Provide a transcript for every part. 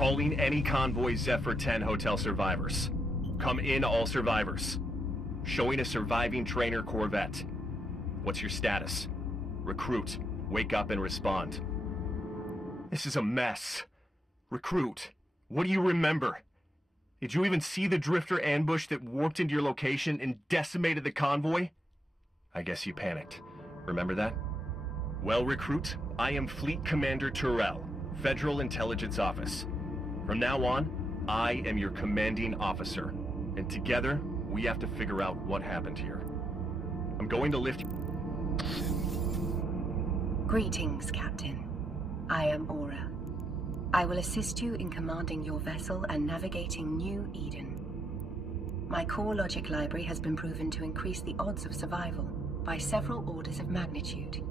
Calling any convoy Zephyr 10 hotel survivors. Come in, all survivors. Showing a surviving trainer corvette. What's your status? Recruit, wake up and respond. This is a mess. Recruit, what do you remember? Did you even see the drifter ambush that warped into your location and decimated the convoy? I guess you panicked. Remember that? Well, Recruit, I am Fleet Commander Terrell, Federal Intelligence Office. From now on, I am your commanding officer, and together, we have to figure out what happened here. I'm going to lift you. Greetings, Captain. I am Aura. I will assist you in commanding your vessel and navigating New Eden. My core logic library has been proven to increase the odds of survival by several orders of magnitude,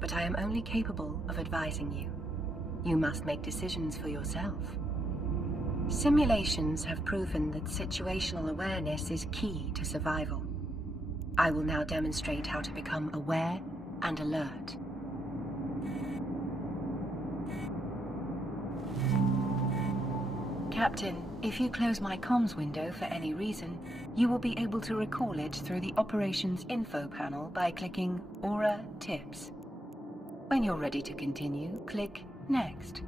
but I am only capable of advising you. You must make decisions for yourself. Simulations have proven that situational awareness is key to survival. I will now demonstrate how to become aware and alert. Captain, if you close my comms window for any reason, you will be able to recall it through the Operations Info panel by clicking Aura Tips. When you're ready to continue, click Next.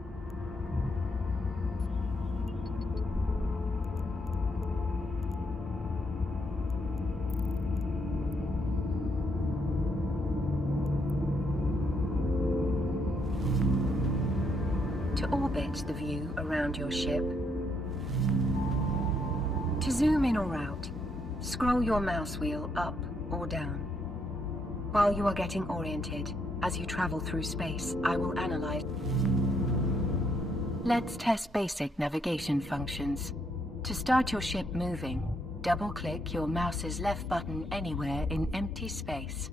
To orbit the view around your ship. To zoom in or out, scroll your mouse wheel up or down. While you are getting oriented, as you travel through space, I will analyze. Let's test basic navigation functions. To start your ship moving, double-click your mouse's left button anywhere in empty space.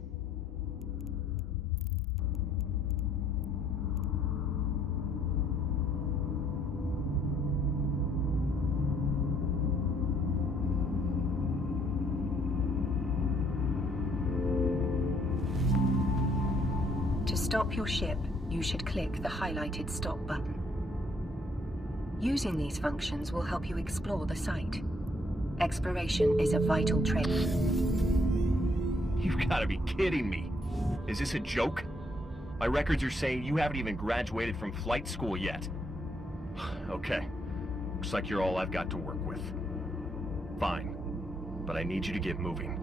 To stop your ship, you should click the highlighted stop button. Using these functions will help you explore the site. Exploration is a vital trait. You've got to be kidding me. Is this a joke? My records are saying you haven't even graduated from flight school yet. Okay. Looks like you're all I've got to work with. Fine. But I need you to get moving.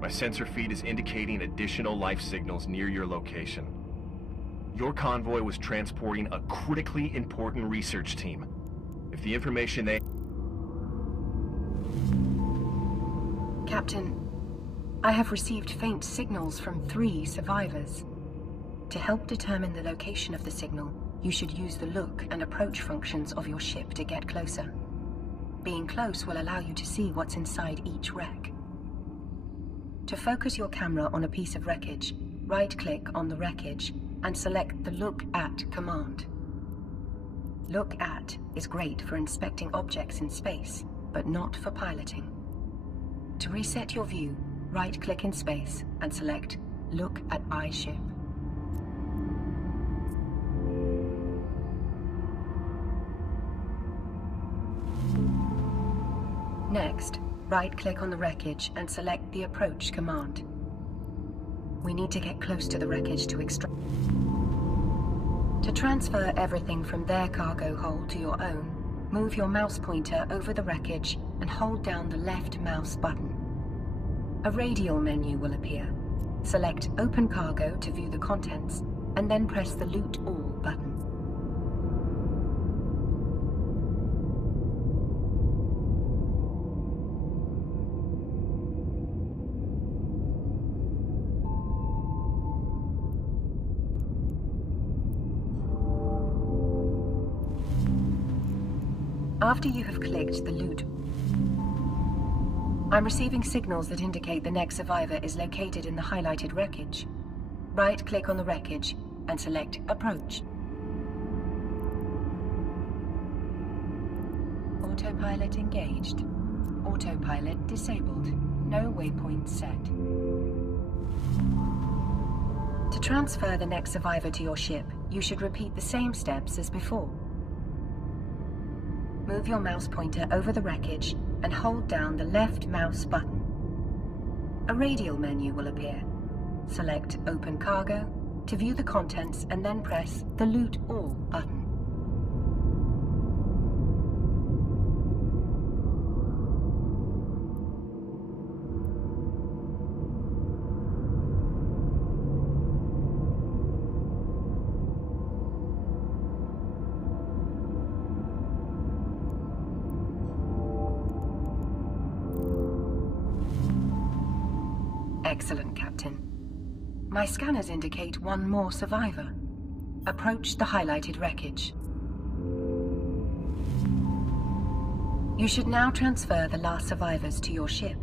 My sensor feed is indicating additional life signals near your location. Your convoy was transporting a critically important research team. If the information they... Captain, I have received faint signals from 3 survivors. To help determine the location of the signal, you should use the look and approach functions of your ship to get closer. Being close will allow you to see what's inside each wreck. To focus your camera on a piece of wreckage, right-click on the wreckage and select the Look At command. Look At is great for inspecting objects in space, but not for piloting. To reset your view, right-click in space and select Look at iShip. Next, right-click on the wreckage and select the Approach command. We need to get close to the wreckage to extract. To transfer everything from their cargo hold to your own, move your mouse pointer over the wreckage and hold down the left mouse button. A radial menu will appear. Select Open Cargo to view the contents, and then press the Loot All button. After you have clicked the loot, I'm receiving signals that indicate the next survivor is located in the highlighted wreckage. Right-click on the wreckage and select Approach. Autopilot engaged. Autopilot disabled. No waypoint set. To transfer the next survivor to your ship, you should repeat the same steps as before. Move your mouse pointer over the wreckage and hold down the left mouse button. A radial menu will appear. Select Open Cargo to view the contents and then press the Loot All button. Excellent, Captain. My scanners indicate one more survivor. Approach the highlighted wreckage. You should now transfer the last survivors to your ship.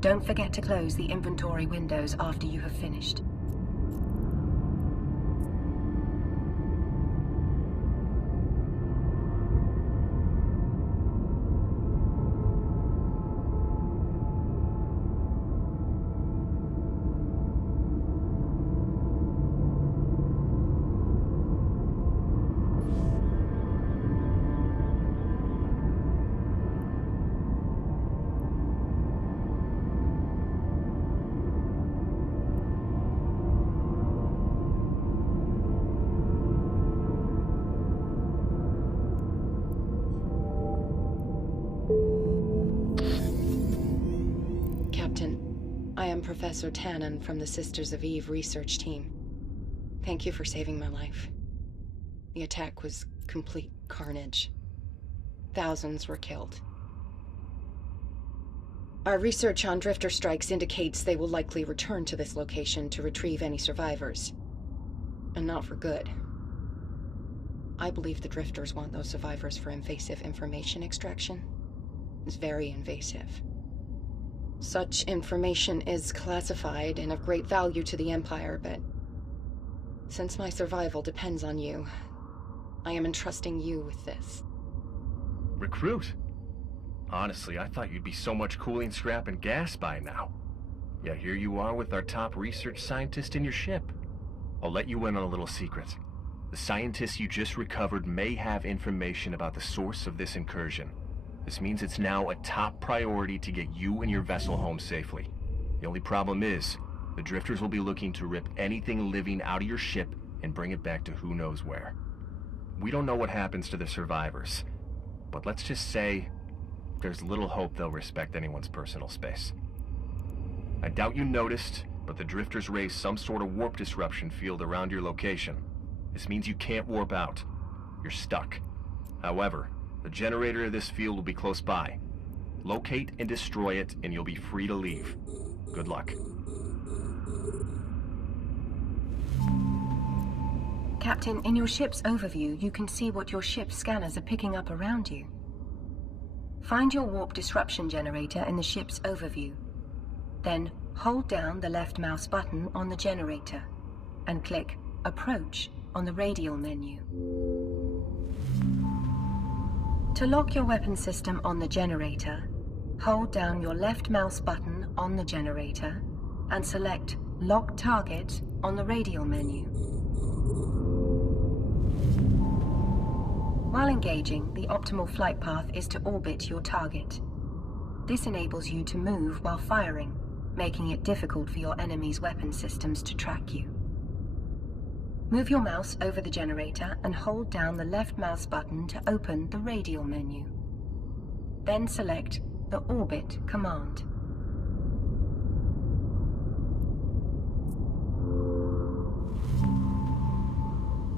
Don't forget to close the inventory windows after you have finished. I am Professor Tannen from the Sisters of Eve research team. Thank you for saving my life. The attack was complete carnage. Thousands were killed. Our research on drifter strikes indicates they will likely return to this location to retrieve any survivors. And not for good. I believe the drifters want those survivors for invasive information extraction. It's very invasive. Such information is classified and of great value to the Empire, but since my survival depends on you, I am entrusting you with this. Recruit? Honestly, I thought you'd be so much cooling scrap and gas by now. Yet here you are with our top research scientist in your ship. I'll let you in on a little secret. The scientists you just recovered may have information about the source of this incursion. This means it's now a top priority to get you and your vessel home safely. The only problem is, the drifters will be looking to rip anything living out of your ship and bring it back to who knows where. We don't know what happens to the survivors, but let's just say there's little hope they'll respect anyone's personal space. I doubt you noticed, but the drifters raised some sort of warp disruption field around your location. This means you can't warp out. You're stuck. However, the generator of this field will be close by. Locate and destroy it, and you'll be free to leave. Good luck. Captain, in your ship's overview, you can see what your ship's scanners are picking up around you. Find your warp disruption generator in the ship's overview. Then hold down the left mouse button on the generator and click Approach on the radial menu. To lock your weapon system on the generator, hold down your left mouse button on the generator and select Lock Target on the radial menu. While engaging, the optimal flight path is to orbit your target. This enables you to move while firing, making it difficult for your enemy's weapon systems to track you. Move your mouse over the generator and hold down the left mouse button to open the radial menu. Then select the Orbit command.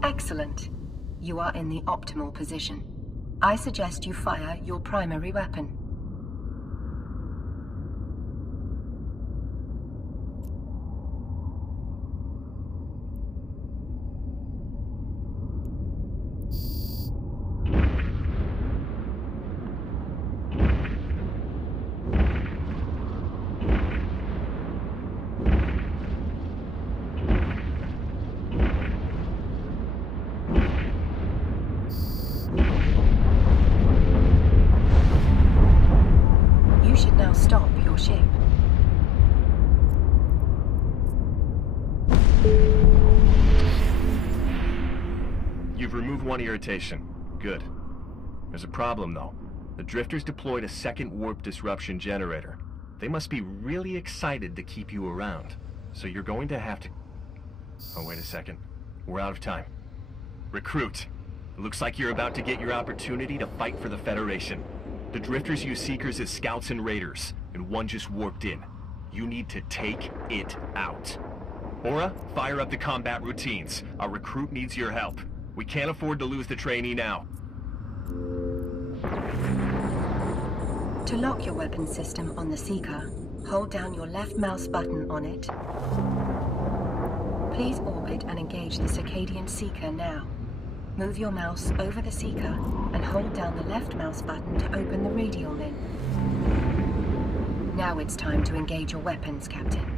Excellent. You are in the optimal position. I suggest you fire your primary weapon. Stop your ship. You've removed one irritation. Good. There's a problem, though. The Drifters deployed a second warp disruption generator. They must be really excited to keep you around. So you're going to have to... Oh, wait a second. We're out of time. Recruit. It looks like you're about to get your opportunity to fight for the Federation. The Drifters use Seekers as scouts and raiders, and one just warped in. You need to take it out. Aura, fire up the combat routines. Our recruit needs your help. We can't afford to lose the trainee now. To lock your weapon system on the Seeker, hold down your left mouse button on it. Please orbit and engage the Circadian Seeker now. Move your mouse over the Seeker and hold down the left mouse button to open the radial lin. Now it's time to engage your weapons, Captain.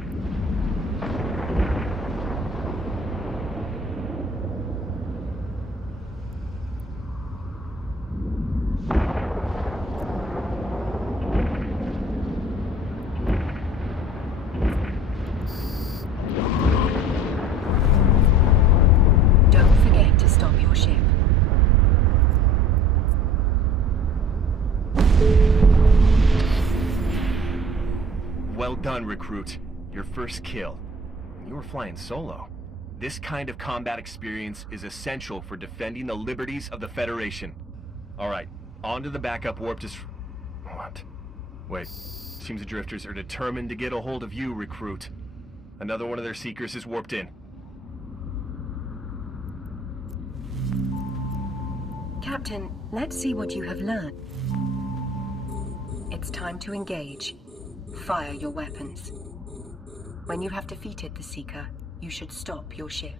Well done, recruit. Your first kill. You were flying solo. This kind of combat experience is essential for defending the liberties of the Federation. Alright, on to the backup warp What? Wait, seems the Drifters are determined to get a hold of you, recruit. Another one of their Seekers is warped in. Captain, let's see what you have learned. It's time to engage. Fire your weapons. When you have defeated the Seeker, you should stop your ship.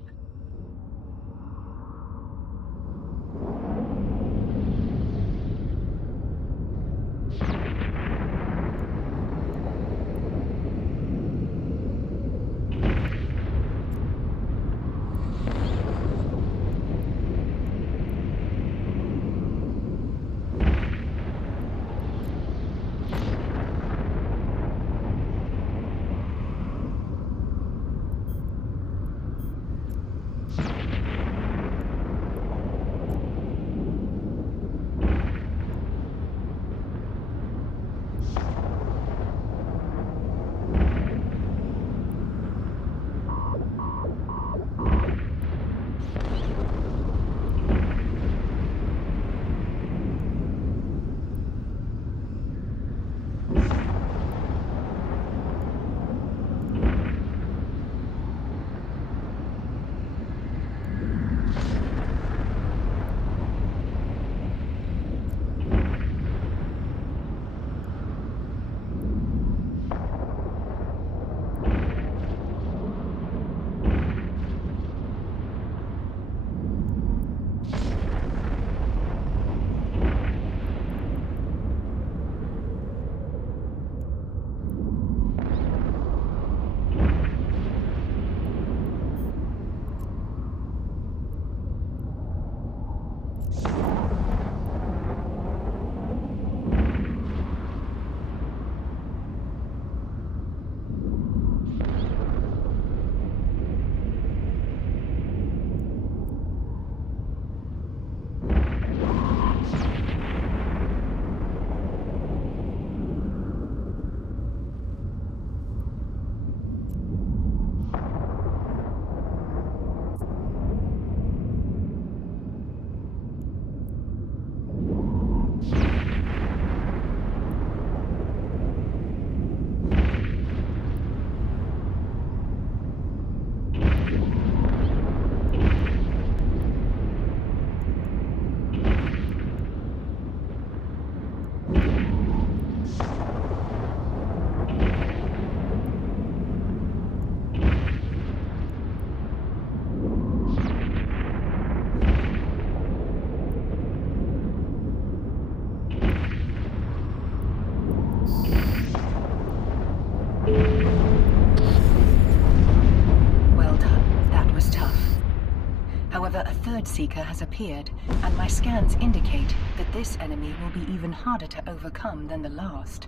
However, a third Seeker has appeared, and my scans indicate that this enemy will be even harder to overcome than the last.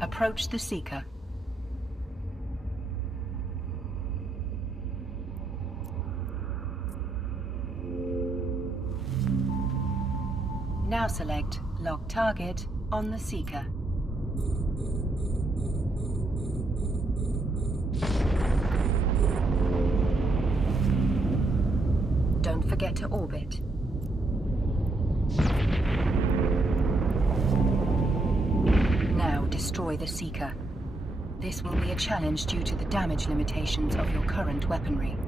Approach the Seeker. Now select Lock Target on the Seeker. Don't forget to orbit. Now destroy the Seeker. This will be a challenge due to the damage limitations of your current weaponry.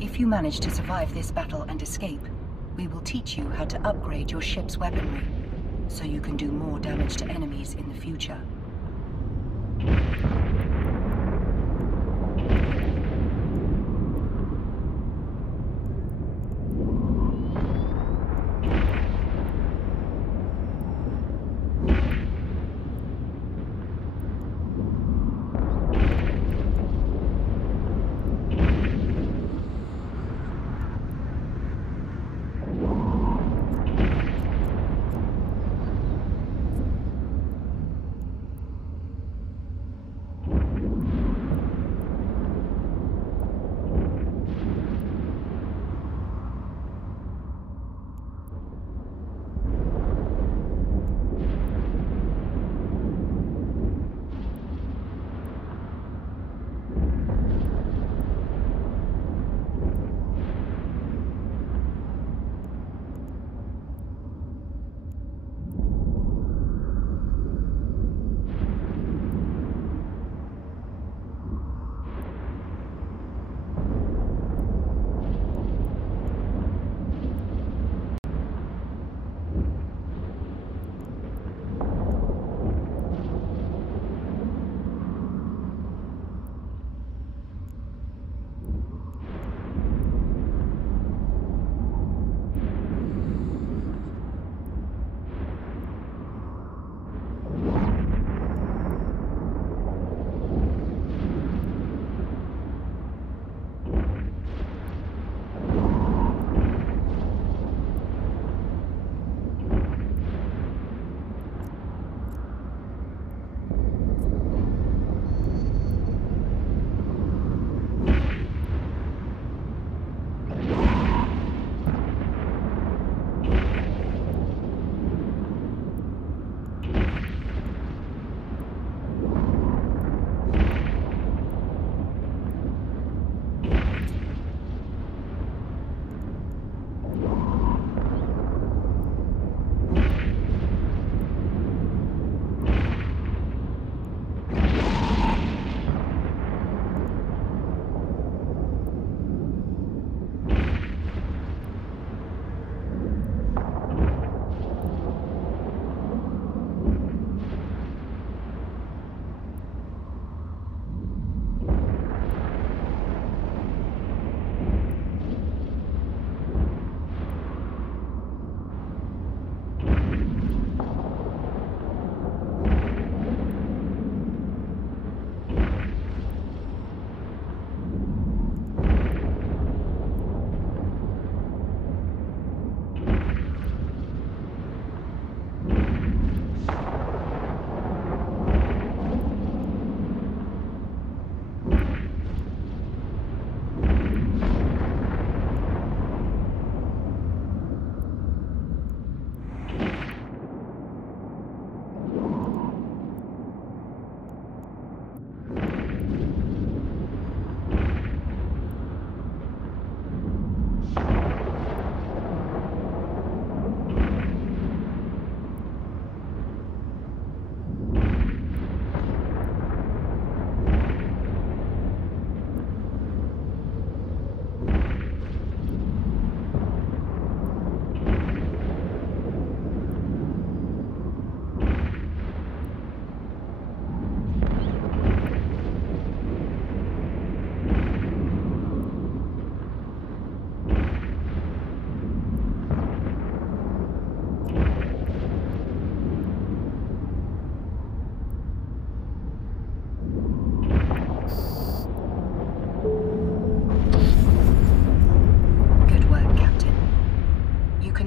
If you manage to survive this battle and escape, we will teach you how to upgrade your ship's weaponry, so you can do more damage to enemies in the future.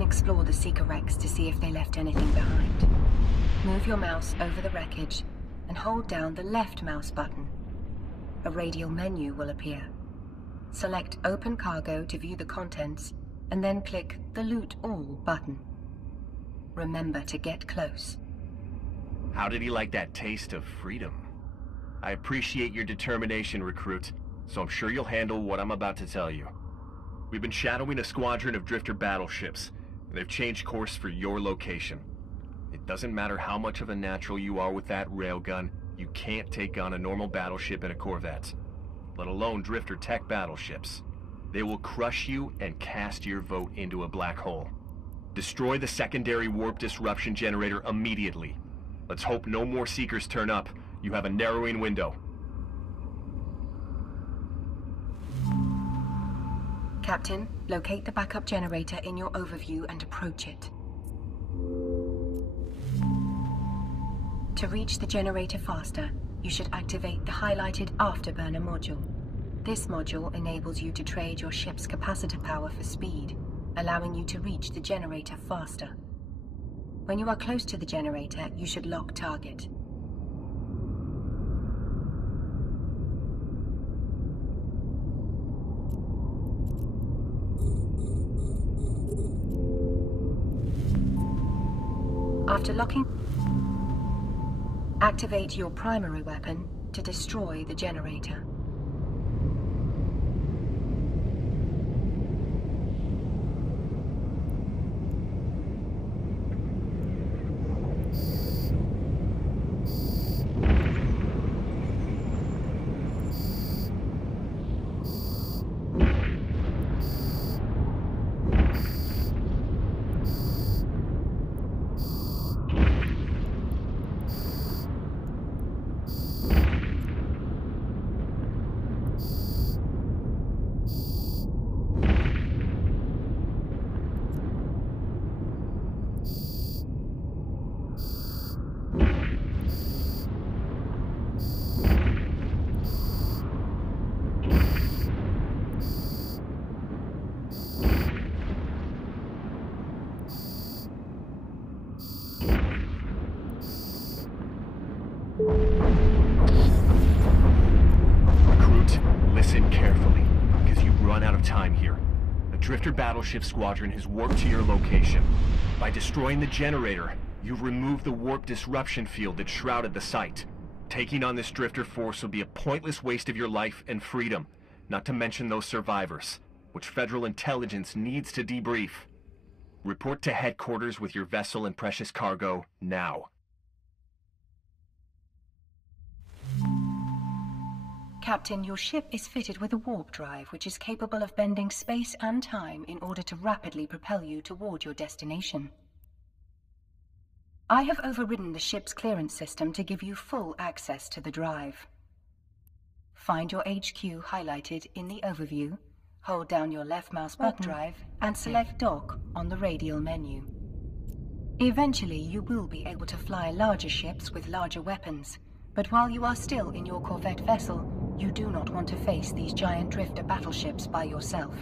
Explore the Seeker wrecks to see if they left anything behind. Move your mouse over the wreckage and hold down the left mouse button. A radial menu will appear. Select Open Cargo to view the contents, and then click the Loot All button. Remember to get close. How did he like that taste of freedom? I appreciate your determination, recruit, so I'm sure you'll handle what I'm about to tell you. We've been shadowing a squadron of drifter battleships, and they've changed course for your location. It doesn't matter how much of a natural you are with that railgun, you can't take on a normal battleship in a corvette, let alone drifter tech battleships. They will crush you and cast your vote into a black hole. Destroy the secondary warp disruption generator immediately. Let's hope no more Seekers turn up. You have a narrowing window. Captain, locate the backup generator in your overview and approach it. To reach the generator faster, you should activate the highlighted Afterburner module. This module enables you to trade your ship's capacitor power for speed, allowing you to reach the generator faster. When you are close to the generator, you should lock target. After locking, activate your primary weapon to destroy the generator. Recruit, listen carefully, because you've run out of time here. The Drifter battleship squadron has warped to your location. By destroying the generator, you've removed the warp disruption field that shrouded the site. Taking on this Drifter force will be a pointless waste of your life and freedom, not to mention those survivors, which Federal intelligence needs to debrief. Report to headquarters with your vessel and precious cargo, now. Captain, your ship is fitted with a warp drive which is capable of bending space and time in order to rapidly propel you toward your destination. I have overridden the ship's clearance system to give you full access to the drive. Find your HQ highlighted in the overview, hold down your left mouse button drive, and select Dock on the radial menu. Eventually, you will be able to fly larger ships with larger weapons, but while you are still in your corvette vessel, you do not want to face these giant drifter battleships by yourself.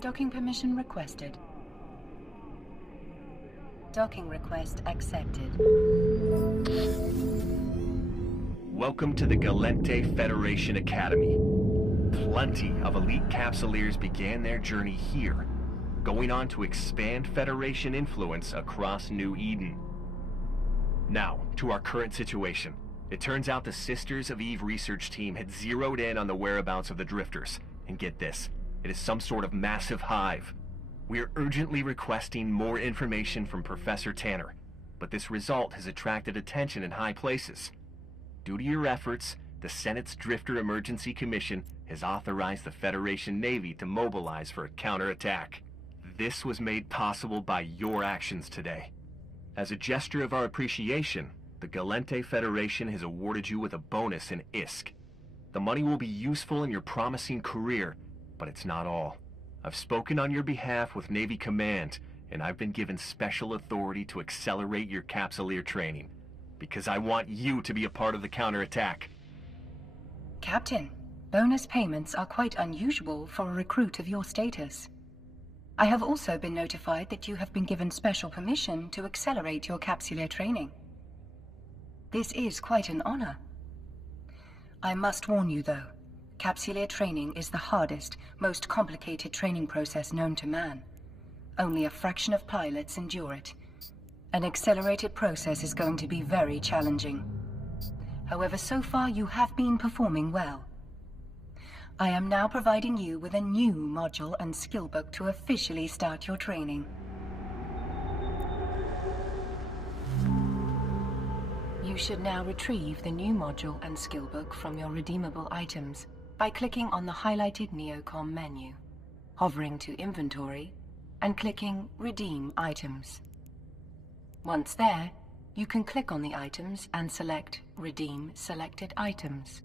Docking permission requested. Docking request accepted. Welcome to the Galente Federation Academy. Plenty of elite capsuleers began their journey here, going on to expand Federation influence across New Eden. Now, to our current situation. It turns out the Sisters of Eve research team had zeroed in on the whereabouts of the Drifters. And get this, it is some sort of massive hive. We are urgently requesting more information from Professor Tanner, but this result has attracted attention in high places. Due to your efforts, the Senate's Drifter Emergency Commission has authorized the Federation Navy to mobilize for a counterattack. This was made possible by your actions today. As a gesture of our appreciation, the Galente Federation has awarded you with a bonus in ISK. The money will be useful in your promising career, but it's not all. I've spoken on your behalf with Navy Command, and I've been given special authority to accelerate your capsuleer training, because I want you to be a part of the counterattack. Captain, bonus payments are quite unusual for a recruit of your status. I have also been notified that you have been given special permission to accelerate your capsuleer training. This is quite an honor. I must warn you, though, capsuleer training is the hardest, most complicated training process known to man. Only a fraction of pilots endure it. An accelerated process is going to be very challenging. However, so far you have been performing well. I am now providing you with a new module and skill book to officially start your training. You should now retrieve the new module and skill book from your redeemable items by clicking on the highlighted Neocom menu, hovering to Inventory, and clicking Redeem Items. Once there, you can click on the items and select Redeem Selected Items.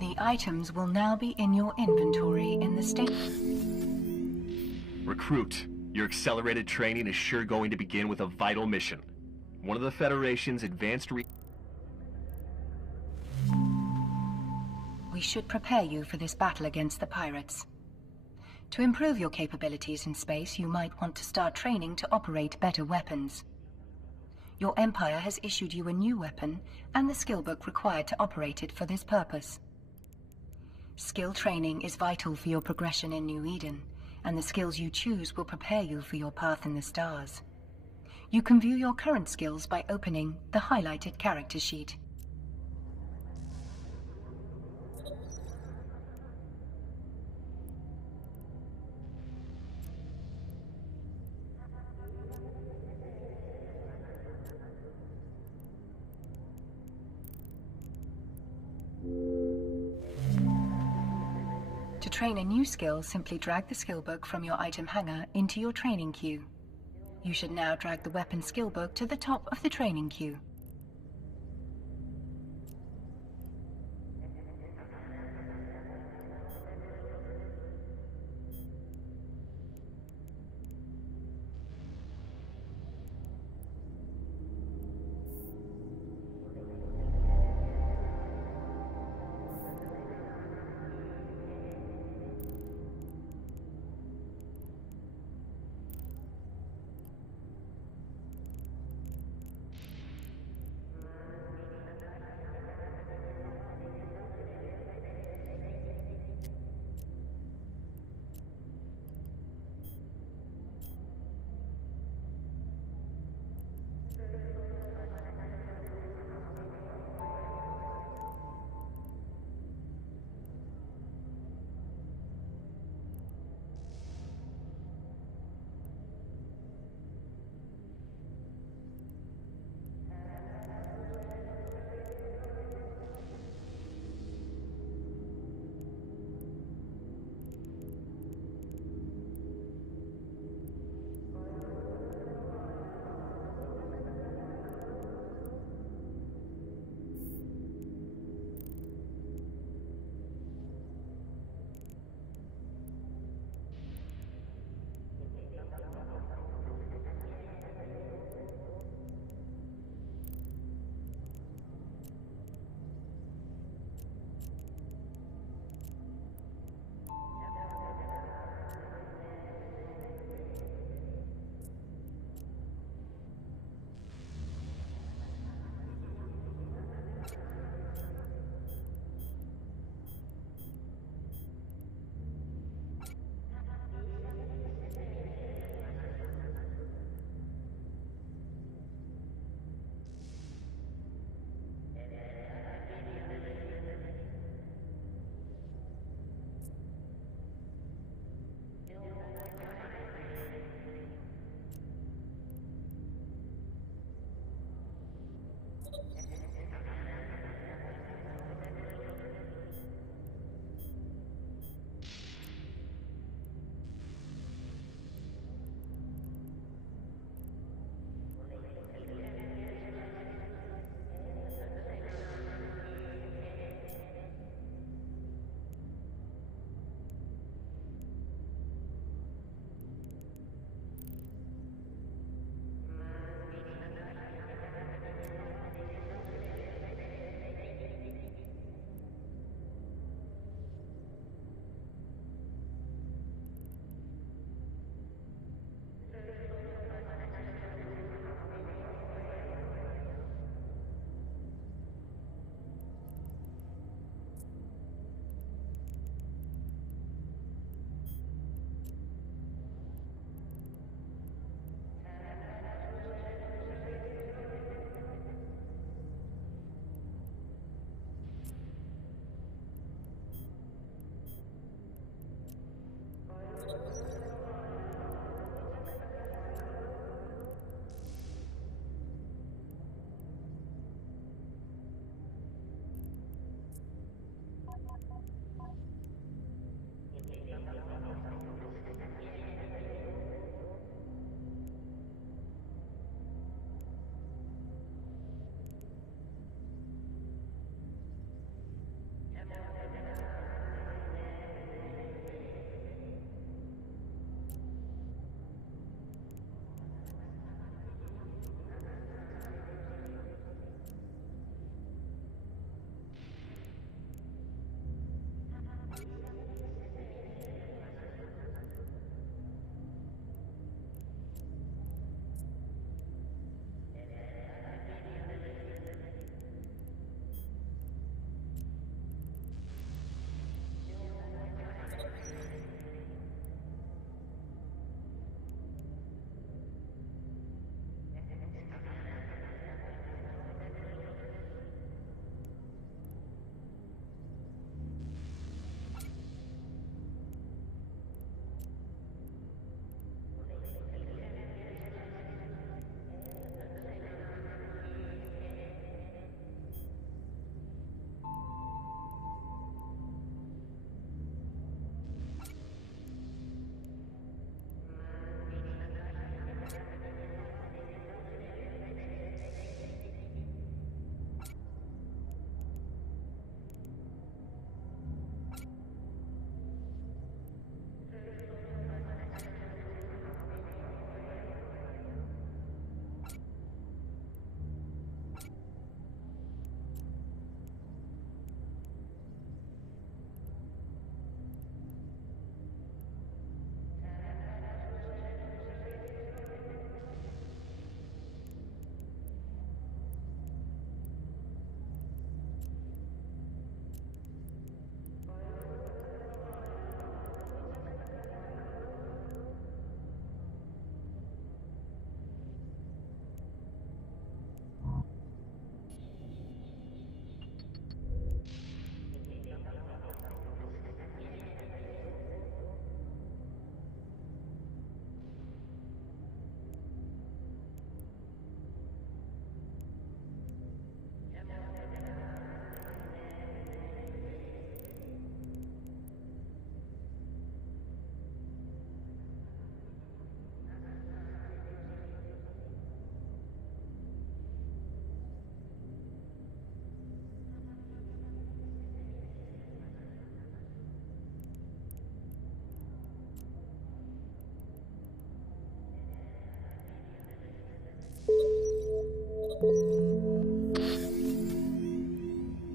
The items will now be in your inventory in the state. Recruit, your accelerated training is sure going to begin with a vital mission. One of the Federation's advanced We should prepare you for this battle against the pirates. To improve your capabilities in space, you might want to start training to operate better weapons. Your Empire has issued you a new weapon and the skill book required to operate it for this purpose. Skill training is vital for your progression in New Eden, and the skills you choose will prepare you for your path in the stars. You can view your current skills by opening the highlighted character sheet. To train a new skill, simply drag the skill book from your item hanger into your training queue. You should now drag the weapon skill book to the top of the training queue.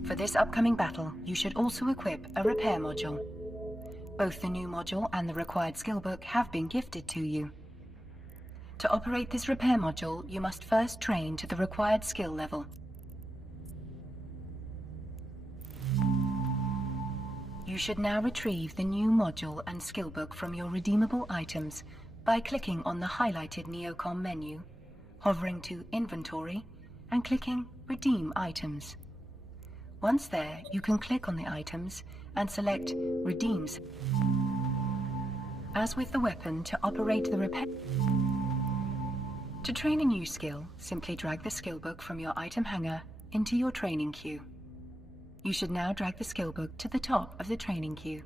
For this upcoming battle, you should also equip a repair module. Both the new module and the required skill book have been gifted to you. To operate this repair module, you must first train to the required skill level. You should now retrieve the new module and skill book from your redeemable items by clicking on the highlighted Neocom menu, hovering to Inventory, and clicking Redeem Items. Once there, you can click on the items and select Redeem. As with the weapon, to operate the repair... To train a new skill, simply drag the skill book from your item hanger into your training queue. You should now drag the skill book to the top of the training queue.